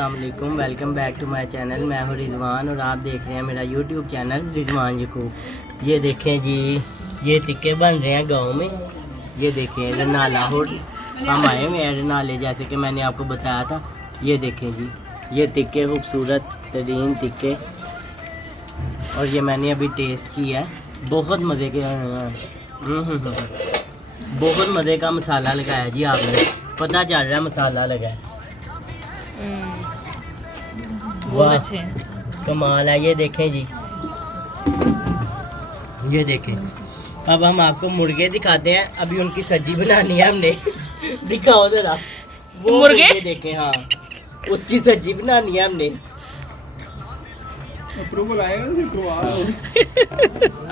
अस्सलाम वालेकुम, welcome back to my channel. मैं हूँ रिजवान और आप देख रहे हैं मेरा यूट्यूब चैनल रिजवान यकूब। ये देखें जी, ये टिक्के बन रहे हैं गांव में। ये देखें रनाला हो, हम आए हुए हैं रनाले, जैसे कि मैंने आपको बताया था। ये देखें जी, ये टिक्के खूबसूरत तरीन टिक्के, और ये मैंने अभी टेस्ट किया है, बहुत मज़े के बहुत मज़े का मसाला लगाया जी। आपने पता चल रहा है मसाला लगा है, बहुत अच्छे हैं, कमाल है। ये देखें जी, ये देखें। अब हम आपको मुर्गे दिखाते हैं, अभी उनकी सब्जी बनानी है हमने। दिखाओ जरा वो मुर्गे देखें। हाँ, उसकी सब्जी बनानी है हमने। अप्रूवल आएगा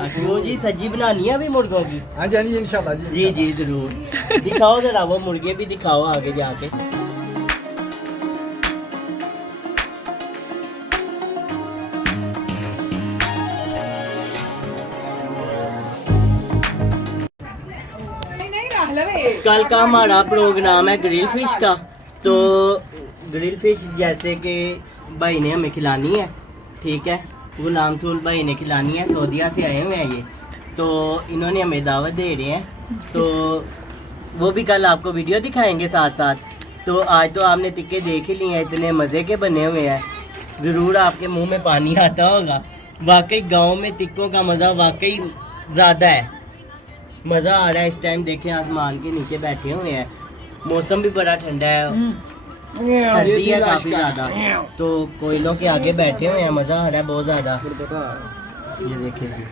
क्यों जी, सब्जी बनानी है अभी मुर्गों की। हाँ जी इंशाल्लाह जी जी जरूर। दिखाओ जरा वो मुर्गे भी दिखाओ आगे जाके। कल का हमारा प्रोग्राम है ग्रिल फिश का, तो ग्रिल फिश जैसे कि भाई ने हमें खिलानी है, ठीक है। गुलाम सूल भाई ने खिलानी है, सऊदीया से आए हुए हैं ये, तो इन्होंने हमें दावत दे रहे हैं, तो वो भी कल आपको वीडियो दिखाएंगे साथ साथ। तो आज तो आपने टिक्के देख ही लिए हैं, इतने मज़े के बने हुए हैं, ज़रूर आपके मुंह में पानी आता होगा। वाकई गांव में टिक्कों का मज़ा वाकई ज़्यादा है, मज़ा आ रहा है। इस टाइम देखें आसमान के नीचे बैठे हुए हैं, मौसम भी बड़ा ठंडा है, सर्दी है काफ़ी ज़्यादा, तो कोयलों के आगे बैठे हुए हैं, मज़ा आ रहा है बहुत ज़्यादा। ये देखें जी,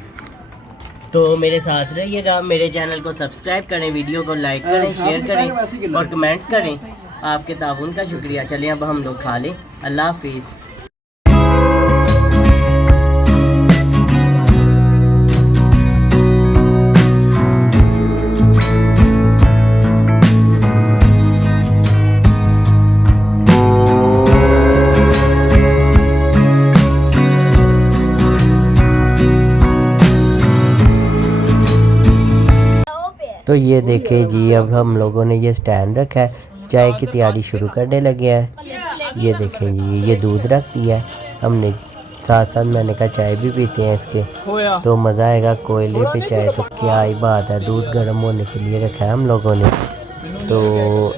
तो मेरे साथ रहिएगा, मेरे चैनल को सब्सक्राइब करें, वीडियो को लाइक करें, शेयर करें और कमेंट्स करें। आपके ताउन का शुक्रिया। चलें अब हम लोग खा लें। अल्लाह हाफिज़। तो ये देखें जी, अब हम लोगों ने ये स्टैंड रखा है, चाय की तैयारी शुरू करने लगे हैं। ये देखें जी, ये दूध रख दिया है हमने, साथ साथ मैंने कहा चाय भी पीते हैं इसके, तो मज़ा आएगा कोयले पे चाय, तो क्या ही बात है। दूध गर्म होने के लिए रखा है हम लोगों ने, तो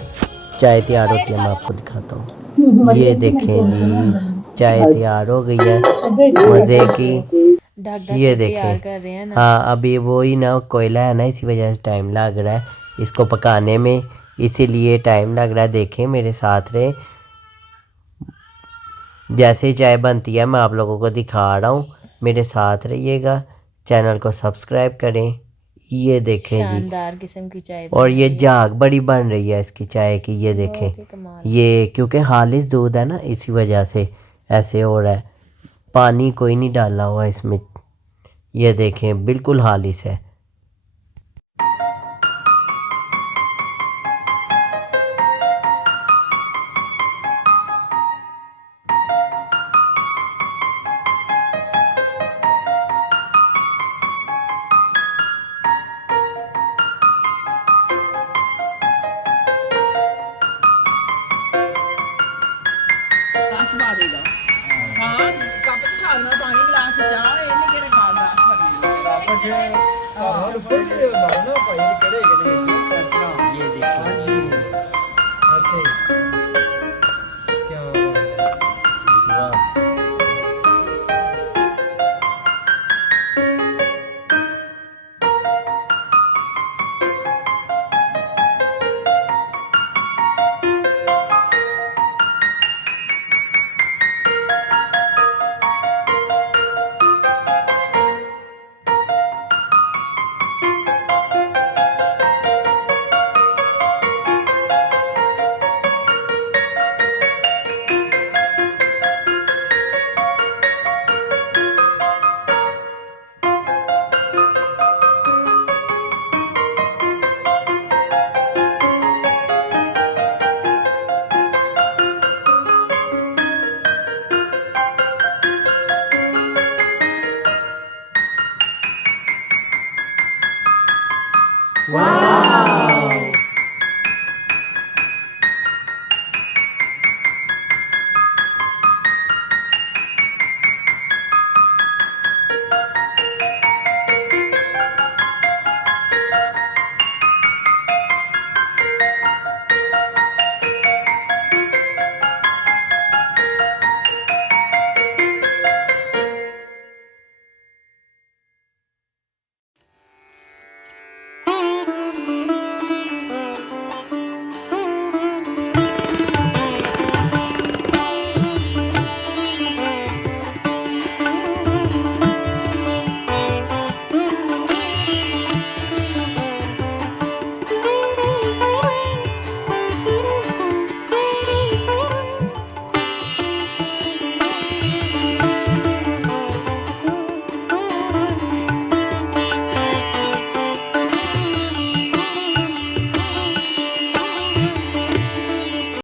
चाय तैयार होती है, मैं आपको दिखाता हूँ। ये देखें जी, चाय तैयार हो गई है मज़े की। ये देखें, कर रहे हैं ना। हाँ अभी वही ना कोयला है ना, इसी वजह से टाइम लग रहा है इसको पकाने में, इसीलिए टाइम लग रहा है। देखें मेरे साथ रहे, जैसे ही चाय बनती है मैं आप लोगों को दिखा रहा हूँ, मेरे साथ रहिएगा, चैनल को सब्सक्राइब करें। ये देखें जी, शानदार किस्म की चाय, और ये झाग बड़ी बन रही है इसकी चाय की। ये देखें, ये क्योंकि खालिस दूध है ना, इसी वजह से ऐसे हो रहा है, पानी कोई नहीं डाला हुआ इसमें। ये देखें बिल्कुल खालिस है। ग्लास पा देगा। हाँ कप तो छालना पानी ग्लास च चाह ਇਹਨੇ ਕਿਹੜੇ ਕਾ ਗਲਾਸ ਭਰਨੀ आपस में ऊपर भी मारना पानी केड़े केड़े ਵਿੱਚ ਇਸ ਤਰ੍ਹਾਂ। ये देखो हाँ जी ऐसे क्या बात है। वाह। वाह।